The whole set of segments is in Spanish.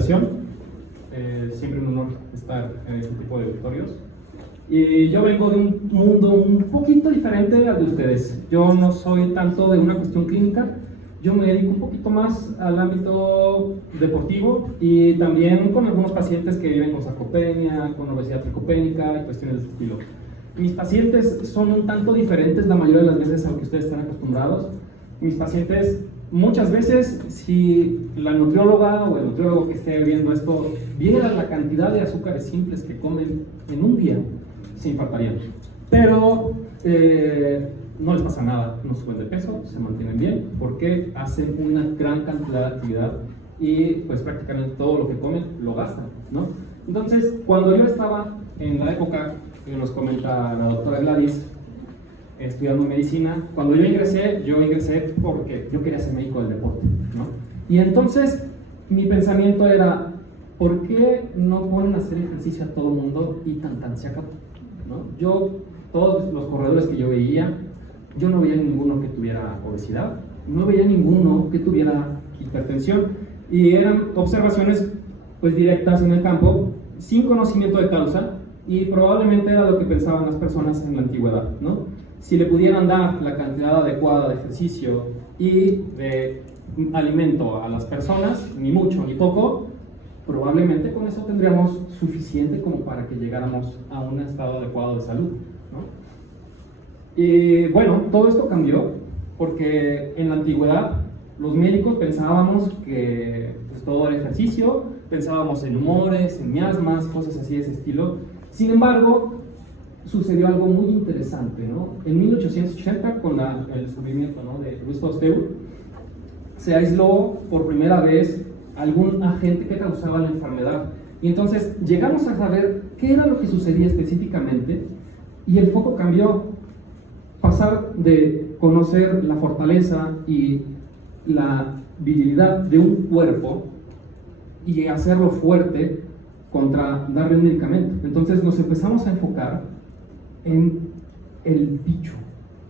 Siempre un honor estar en este tipo de auditorios. Y yo vengo de un mundo un poquito diferente al de ustedes. Yo no soy tanto de una cuestión clínica, yo me dedico un poquito más al ámbito deportivo y también con algunos pacientes que viven con sarcopenia, con obesidad tricopénica y cuestiones de ese estilo. Mis pacientes son un tanto diferentes la mayoría de las veces a lo que ustedes están acostumbrados. Mis pacientes, muchas veces, si la nutrióloga o el nutriólogo que esté viendo esto viera la cantidad de azúcares simples que comen en un día, se infartarían. Pero no les pasa nada, no suben de peso, se mantienen bien, porque hacen una gran cantidad de actividad y pues prácticamente todo lo que comen lo gastan, ¿no? Entonces, cuando yo estaba en la época que nos comenta la doctora Gladys, estudiando medicina, cuando yo ingresé porque yo quería ser médico del deporte, ¿no? Y entonces mi pensamiento era, ¿por qué no ponen a hacer ejercicio a todo el mundo y se acabó, ¿no? Todos los corredores que yo veía, yo no veía ninguno que tuviera obesidad, no veía ninguno que tuviera hipertensión, y eran observaciones pues directas en el campo, sin conocimiento de causa, y probablemente era lo que pensaban las personas en la antigüedad, ¿no? Si le pudieran dar la cantidad adecuada de ejercicio y de alimento a las personas, ni mucho ni poco, probablemente con eso tendríamos suficiente como para que llegáramos a un estado adecuado de salud, ¿no? Y bueno, todo esto cambió porque en la antigüedad los médicos pensábamos que pues, todo era ejercicio, pensábamos en humores, en miasmas, cosas así de ese estilo. Sin embargo, sucedió algo muy interesante, ¿no? En 1880, con el descubrimiento, ¿no?, de Louis Pasteur, se aisló por primera vez algún agente que causaba la enfermedad. Y entonces llegamos a saber qué era lo que sucedía específicamente y el foco cambió. Pasar de conocer la fortaleza y la virilidad de un cuerpo y hacerlo fuerte contra darle un medicamento. Entonces nos empezamos a enfocar en el bicho,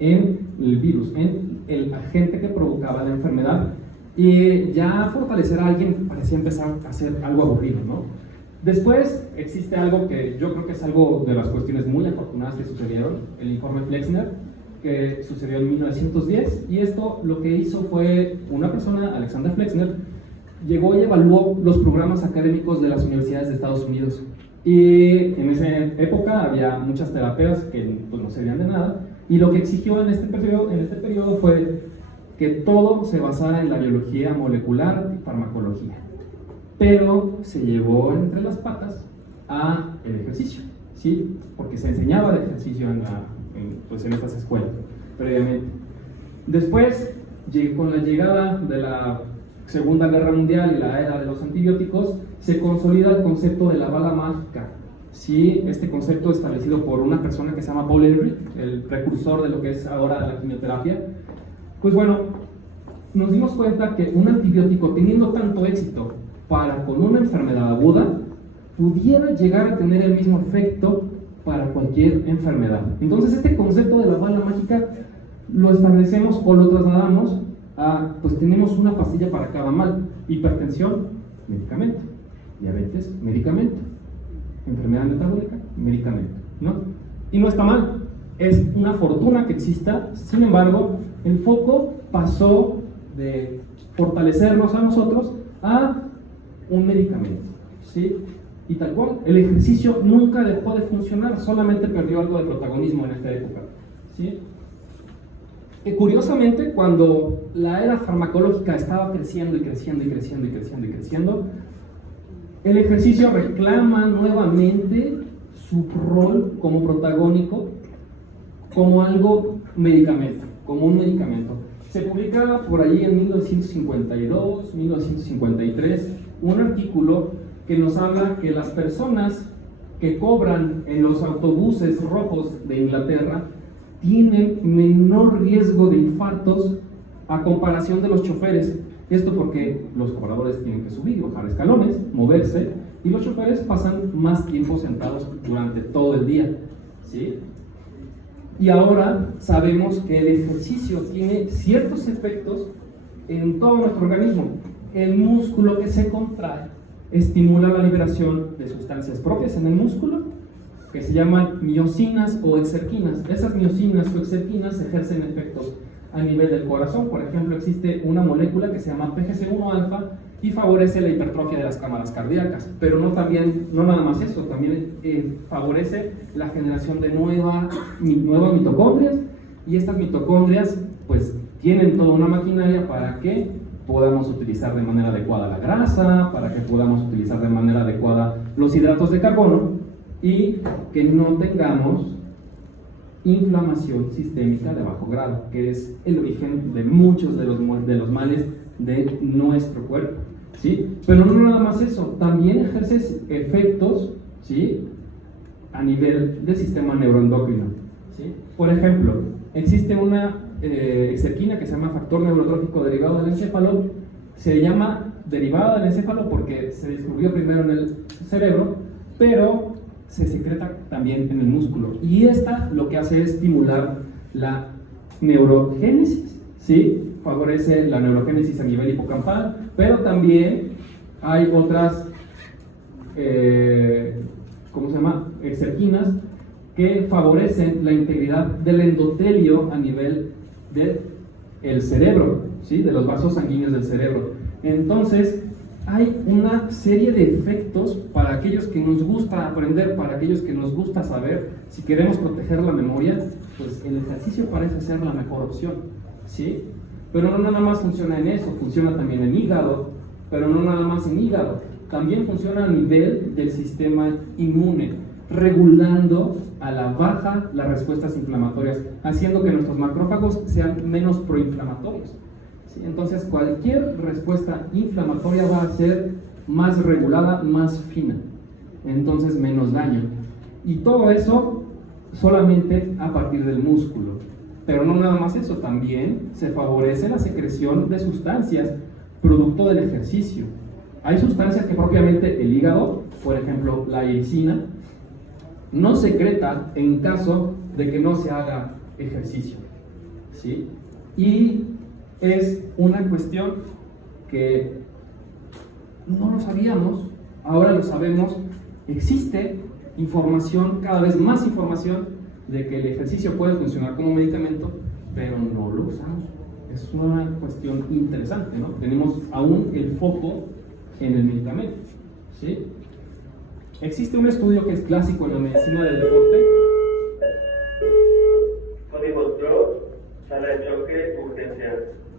en el virus, en el agente que provocaba la enfermedad, y ya fortalecer a alguien parecía empezar a ser algo aburrido, ¿no? Después existe algo que yo creo que es algo de las cuestiones muy afortunadas que sucedieron, el informe Flexner, que sucedió en 1910, y esto lo que hizo fue una persona, Alexander Flexner, llegó y evaluó los programas académicos de las universidades de Estados Unidos. Y en esa época había muchas terapias que pues, no servían de nada, y lo que exigió en este periodo fue que todo se basara en la biología molecular y farmacología. Pero se llevó entre las patas a el ejercicio, ¿sí? Porque se enseñaba el ejercicio en estas escuelas previamente. Después, con la llegada de la Segunda Guerra Mundial y la era de los antibióticos, se consolida el concepto de la bala mágica. Sí, este concepto establecido por una persona que se llama Paul Ehrlich, el precursor de lo que es ahora la quimioterapia. Pues bueno, nos dimos cuenta que un antibiótico, teniendo tanto éxito para con una enfermedad aguda, pudiera llegar a tener el mismo efecto para cualquier enfermedad. Entonces este concepto de la bala mágica lo establecemos o lo trasladamos a, pues tenemos una pastilla para cada mal: hipertensión, medicamento; diabetes, medicamento; enfermedad metabólica, medicamento, ¿no? Y no está mal, es una fortuna que exista. Sin embargo, el foco pasó de fortalecernos a nosotros a un medicamento, ¿sí? Y tal cual, el ejercicio nunca dejó de funcionar, solamente perdió algo de protagonismo en esta época, ¿sí? Y curiosamente, cuando la era farmacológica estaba creciendo y creciendo y creciendo y creciendo y creciendo, el ejercicio reclama nuevamente su rol como protagónico, como algo medicamento, como un medicamento. Se publicaba por allí en 1952, 1953, un artículo que nos habla que las personas que cobran en los autobuses rojos de Inglaterra tienen menor riesgo de infartos a comparación de los choferes. Esto porque los cobradores tienen que subir y bajar escalones, moverse, y los choferes pasan más tiempo sentados durante todo el día, ¿sí? Y ahora sabemos que el ejercicio tiene ciertos efectos en todo nuestro organismo. El músculo que se contrae estimula la liberación de sustancias propias en el músculo que se llaman miocinas o exerquinas. Esas miocinas o exerquinas ejercen efectos a nivel del corazón. Por ejemplo, existe una molécula que se llama PGC1-alfa y favorece la hipertrofia de las cámaras cardíacas, pero no nada más eso, también favorece la generación de nuevas mitocondrias, y estas mitocondrias pues tienen toda una maquinaria para que podamos utilizar de manera adecuada la grasa, para que podamos utilizar de manera adecuada los hidratos de carbono y que no tengamos inflamación sistémica de bajo grado, que es el origen de muchos de los males de nuestro cuerpo, ¿sí? Pero no nada más eso, también ejerce efectos, ¿sí?, a nivel del sistema neuroendocrino, ¿sí? Por ejemplo, existe una exerquina que se llama factor neurotrófico derivado del encéfalo. Se llama derivado del encéfalo porque se descubrió primero en el cerebro, pero se secreta también en el músculo, y esta lo que hace es estimular la neurogénesis, ¿sí? Favorece la neurogénesis a nivel hipocampal, pero también hay otras exerquinas que favorecen la integridad del endotelio a nivel del cerebro, ¿sí?, de los vasos sanguíneos del cerebro. Entonces hay una serie de efectos para aquellos que nos gusta aprender, para aquellos que nos gusta saber. Si queremos proteger la memoria, pues el ejercicio parece ser la mejor opción, ¿sí? Pero no nada más funciona en eso, funciona también en hígado, pero no nada más en hígado, también funciona a nivel del sistema inmune, regulando a la baja las respuestas inflamatorias, haciendo que nuestros macrófagos sean menos proinflamatorios. ¿Sí? Entonces cualquier respuesta inflamatoria va a ser más regulada, más fina, entonces menos daño. Y todo eso solamente a partir del músculo. Pero no nada más eso, también se favorece la secreción de sustancias producto del ejercicio. Hay sustancias que propiamente el hígado, por ejemplo la iricina, no secreta en caso de que no se haga ejercicio, ¿sí? Y es una cuestión que no lo sabíamos, ahora lo sabemos. Existe información, cada vez más información, de que el ejercicio puede funcionar como medicamento, pero no lo usamos. Es una cuestión interesante, ¿no? Tenemos aún el foco en el medicamento, ¿sí? Existe un estudio que es clásico en la medicina del deporte. Código STROBE, sala de choque, urgencias.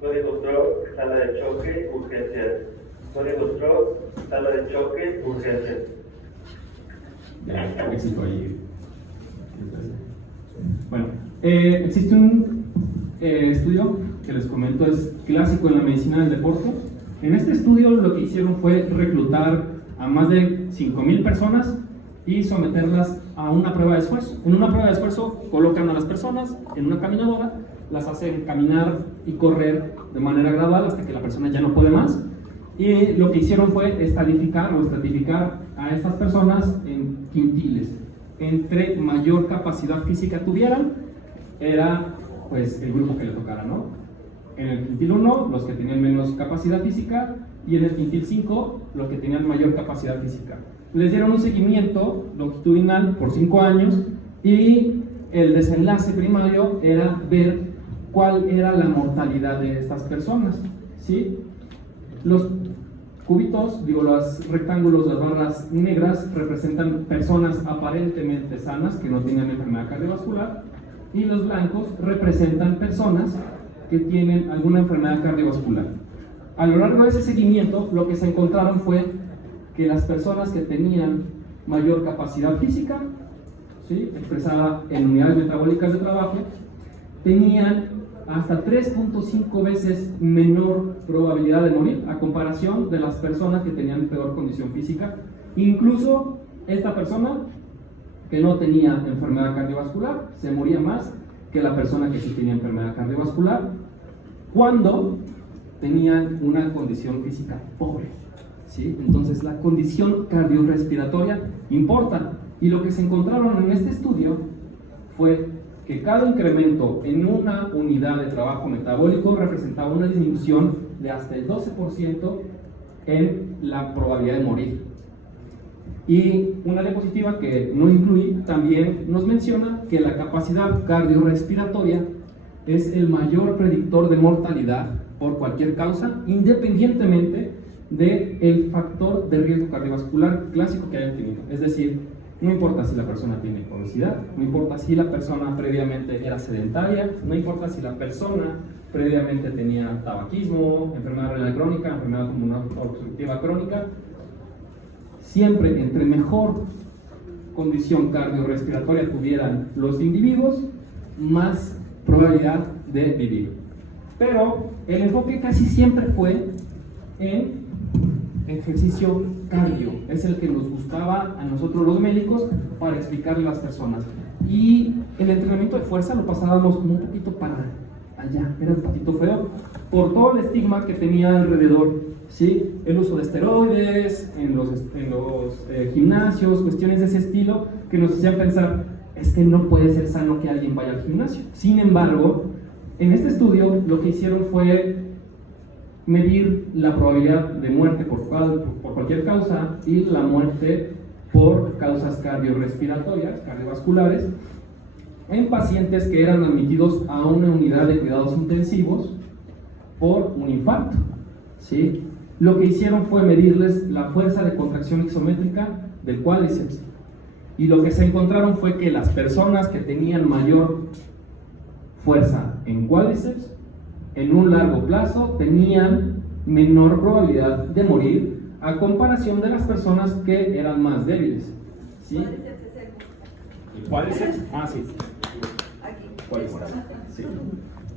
Código STROBE, sala de choque, urgencias. Código STROBE, sala de choque, urgencias. Ya, éxito ahí. Bueno, existe un estudio que les comento, es clásico en la medicina del deporte. En este estudio lo que hicieron fue reclutar a más de 5,000 personas y someterlas a una prueba de esfuerzo. En una prueba de esfuerzo colocan a las personas en una caminadora, las hacen caminar y correr de manera gradual hasta que la persona ya no puede más, y lo que hicieron fue estratificar a estas personas en quintiles. Entre mayor capacidad física tuvieran, era pues el grupo que le tocara, ¿no? En el quintil 1, los que tenían menos capacidad física, y en el quintil 5, los que tenían mayor capacidad física. Les dieron un seguimiento longitudinal por 5 años, y el desenlace primario era ver cuál era la mortalidad de estas personas, ¿sí? Los cubitos, los rectángulos, las barras negras representan personas aparentemente sanas que no tienen enfermedad cardiovascular, y los blancos representan personas que tienen alguna enfermedad cardiovascular. A lo largo de ese seguimiento, lo que se encontraron fue que las personas que tenían mayor capacidad física, ¿sí?, expresada en unidades metabólicas de trabajo, tenían hasta 3.5 veces menor probabilidad de morir a comparación de las personas que tenían peor condición física. Incluso esta persona que no tenía enfermedad cardiovascular se moría más que la persona que sí tenía enfermedad cardiovascular cuando tenían una condición física pobre, ¿sí? Entonces la condición cardiorrespiratoria importa, y lo que se encontraron en este estudio fue que cada incremento en una unidad de trabajo metabólico representaba una disminución de hasta el 12% en la probabilidad de morir. Y una diapositiva que no incluí también nos menciona que la capacidad cardiorrespiratoria es el mayor predictor de mortalidad por cualquier causa, independientemente del factor de riesgo cardiovascular clásico que hayan tenido. Es decir, no importa si la persona tiene obesidad, no importa si la persona previamente era sedentaria, no importa si la persona previamente tenía tabaquismo, enfermedad renal crónica, enfermedad pulmonar obstructiva crónica. Siempre entre mejor condición cardiorrespiratoria tuvieran los individuos, más probabilidad de vivir. Pero el enfoque casi siempre fue en ejercicio cardio, es el que nos gustaba a nosotros los médicos para explicarle a las personas. Y el entrenamiento de fuerza lo pasábamos como un poquito para allá, era un poquito feo, por todo el estigma que tenía alrededor, ¿sí? El uso de esteroides en los gimnasios, cuestiones de ese estilo que nos hacían pensar, es que no puede ser sano que alguien vaya al gimnasio. Sin embargo, en este estudio lo que hicieron fue medir la probabilidad de muerte por cualquier causa y la muerte por causas cardiorrespiratorias, cardiovasculares, en pacientes que eran admitidos a una unidad de cuidados intensivos por un infarto, ¿sí? Lo que hicieron fue medirles la fuerza de contracción isométrica del cuádriceps, y lo que se encontraron fue que las personas que tenían mayor fuerza en cuádriceps en un largo plazo tenían menor probabilidad de morir a comparación de las personas que eran más débiles, ¿sí? ¿El cuádriceps? Ah, sí. Cuádriceps, sí.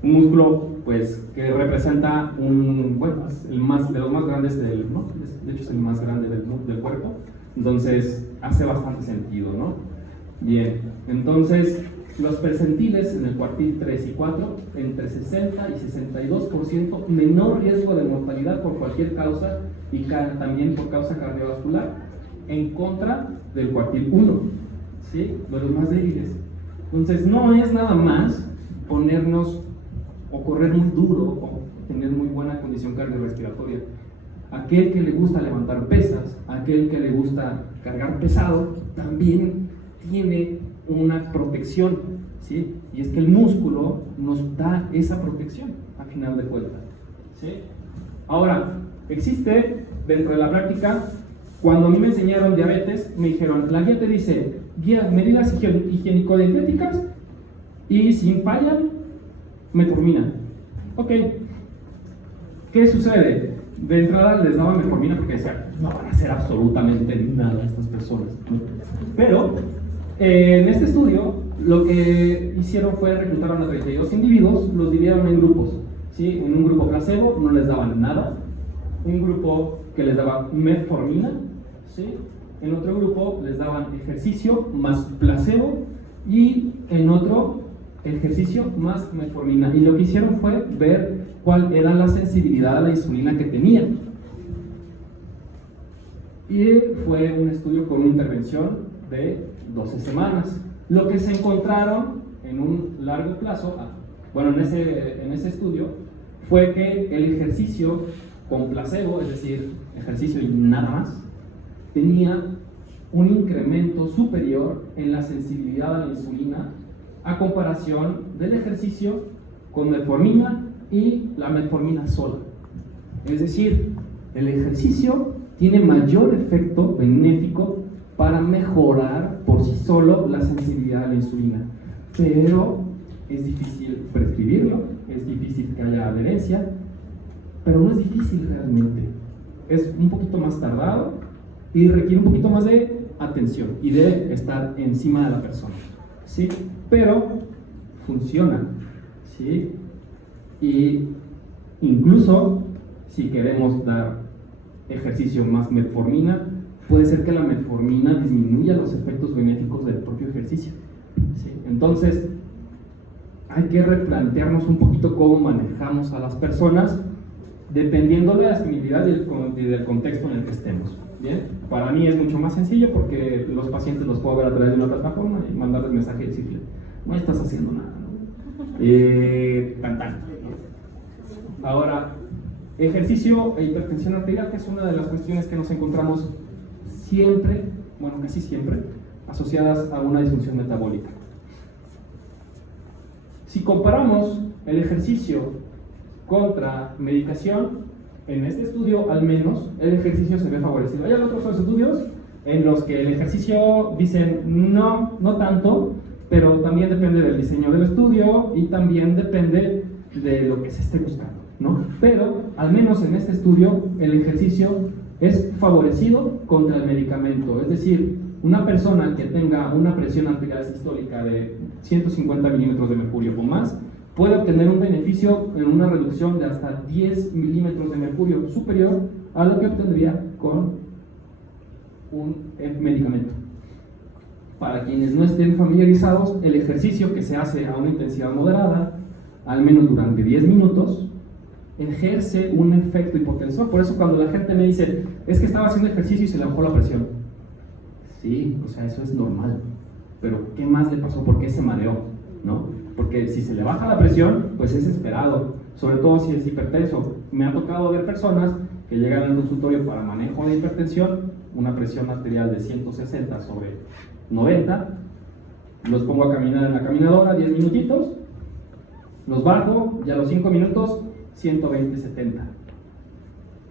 Un músculo, pues, que representa el más, de los más grandes ¿no? De hecho es el más grande del cuerpo, entonces hace bastante sentido, ¿no? Bien, entonces los percentiles en el cuartil 3 y 4, entre 60 y 62% menor riesgo de mortalidad por cualquier causa y también por causa cardiovascular, en contra del cuartil 1, ¿sí? De los más débiles. Entonces no es nada más ponernos o correr muy duro o tener muy buena condición cardiorrespiratoria. Aquel que le gusta levantar pesas, aquel que le gusta cargar pesado, también tiene una protección, ¿sí? Y es que el músculo nos da esa protección, a final de cuentas, ¿sí? Ahora, existe dentro de la práctica, cuando a mí me enseñaron diabetes, me dijeron, la guía te dice, medidas higiénico-dietéticas y si fallan, metformina. Ok, ¿qué sucede? De entrada les daba metformina porque decían, no van a hacer absolutamente nada estas personas, ¿no? Pero en este estudio lo que hicieron fue reclutaron a 32 individuos, los dividieron en grupos, ¿sí? En un grupo placebo no les daban nada, un grupo que les daba metformina, ¿sí? En otro grupo les daban ejercicio más placebo y en otro ejercicio más metformina, y lo que hicieron fue ver cuál era la sensibilidad a la insulina que tenían, y fue un estudio con una intervención de 12 semanas. Lo que se encontraron en un largo plazo, en ese estudio, fue que el ejercicio con placebo, es decir, ejercicio y nada más, tenía un incremento superior en la sensibilidad a la insulina a comparación del ejercicio con metformina y la metformina sola. Es decir, el ejercicio tiene mayor efecto benéfico para mejorar por sí solo la sensibilidad a la insulina, pero es difícil prescribirlo, es difícil que haya adherencia, pero no es difícil realmente, es un poquito más tardado y requiere un poquito más de atención y de estar encima de la persona, ¿sí? Pero funciona, ¿sí? Y incluso si queremos dar ejercicio más metformina, puede ser que la metformina disminuya los efectos benéficos del propio ejercicio, ¿sí? Entonces hay que replantearnos un poquito cómo manejamos a las personas dependiendo de la disponibilidad y del contexto en el que estemos. Bien, para mí es mucho más sencillo porque los pacientes los puedo ver a través de una plataforma y mandarles mensaje y decirle, no estás haciendo nada, ¿no? Tan. Ahora, Ejercicio e hipertensión arterial, que es una de las cuestiones que nos encontramos siempre, bueno, casi siempre, asociadas a una disfunción metabólica. Si comparamos el ejercicio contra medicación, en este estudio al menos el ejercicio se ve favorecido. Hay otros estudios en los que el ejercicio dicen no tanto, pero también depende del diseño del estudio y también depende de lo que se esté buscando, ¿no? Pero al menos en este estudio el ejercicio es favorecido contra el medicamento, es decir, una persona que tenga una presión arterial sistólica de 150 milímetros de mercurio o más puede obtener un beneficio en una reducción de hasta 10 milímetros de mercurio superior a lo que obtendría con un medicamento. Para quienes no estén familiarizados, el ejercicio que se hace a una intensidad moderada, al menos durante 10 minutos, ejerce un efecto hipotensor. Por eso cuando la gente me dice, es que estaba haciendo ejercicio y se le bajó la presión. Sí, o sea, eso es normal. Pero ¿qué más le pasó? ¿Por qué se mareó? ¿No? Porque si se le baja la presión, pues es esperado, sobre todo si es hipertenso. Me ha tocado ver personas que llegan al consultorio para manejo de hipertensión, una presión arterial de 160 sobre 90, los pongo a caminar en la caminadora 10 minutitos, los bajo y a los 5 minutos 120, 70.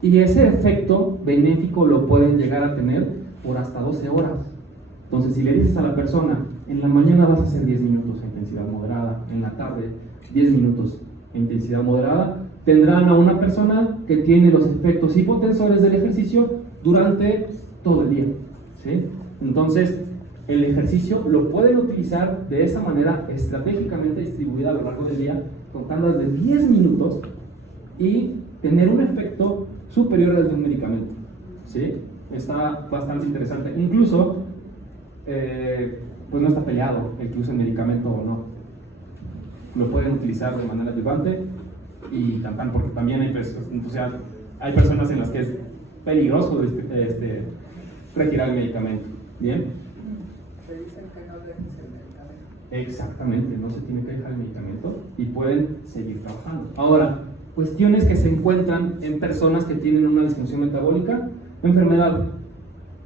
Y ese efecto benéfico lo pueden llegar a tener por hasta 12 horas. Entonces, si le dices a la persona, en la mañana vas a hacer 10 minutos a intensidad moderada, en la tarde 10 minutos a intensidad moderada, tendrán a una persona que tiene los efectos hipotensores del ejercicio durante todo el día, ¿sí? Entonces, el ejercicio lo pueden utilizar de esa manera estratégicamente distribuida a lo largo del día, con tandas de 10 minutos y tener un efecto superior al de un medicamento, ¿sí? Está bastante interesante. Incluso, pues no está peleado el que use el medicamento o no. Lo pueden utilizar de manera privante y también, porque también hay personas en las que es peligroso retirar el medicamento. ¿Bien? Se dicen que no dejes el medicamento. Exactamente, no se tiene que dejar el medicamento y pueden seguir trabajando. Ahora, cuestiones que se encuentran en personas que tienen una disfunción metabólica, enfermedad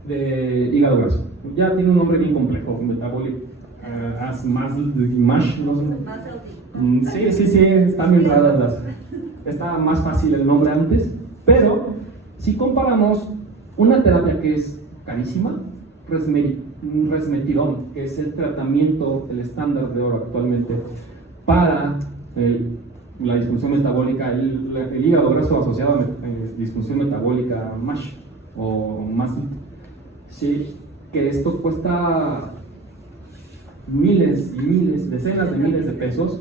de hígado graso. Ya tiene un nombre bien complejo, metabolic MASH, no sé. Sí, están bien raras está más fácil el nombre antes, pero si comparamos una terapia que es carísima, resmetirón, que es el tratamiento, el estándar de oro actualmente para la disfunción metabólica, el hígado graso asociado a disfunción metabólica MASH o MASH, sí, que esto cuesta miles y miles, decenas de miles de pesos,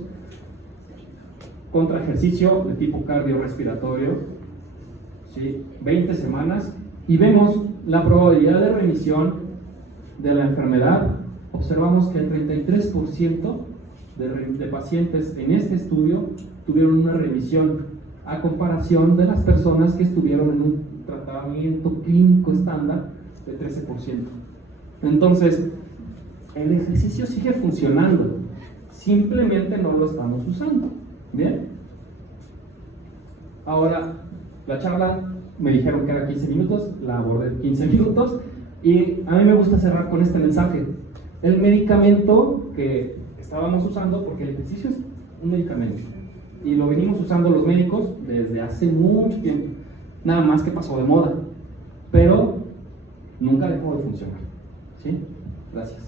contra ejercicio de tipo cardiorrespiratorio, ¿sí? 20 semanas, y vemos la probabilidad de remisión de la enfermedad. Observamos que el 33% de pacientes en este estudio tuvieron una remisión, a comparación de las personas que estuvieron en un tratamiento clínico estándar de 13%. Entonces, el ejercicio sigue funcionando, simplemente no lo estamos usando. ¿Bien? Ahora, la charla me dijeron que era 15 minutos, la abordé 15 minutos, y a mí me gusta cerrar con este mensaje. El medicamento que estábamos usando, porque el ejercicio es un medicamento, y lo venimos usando los médicos desde hace mucho tiempo, nada más que pasó de moda, pero nunca dejó de funcionar. ¿Sí? Gracias.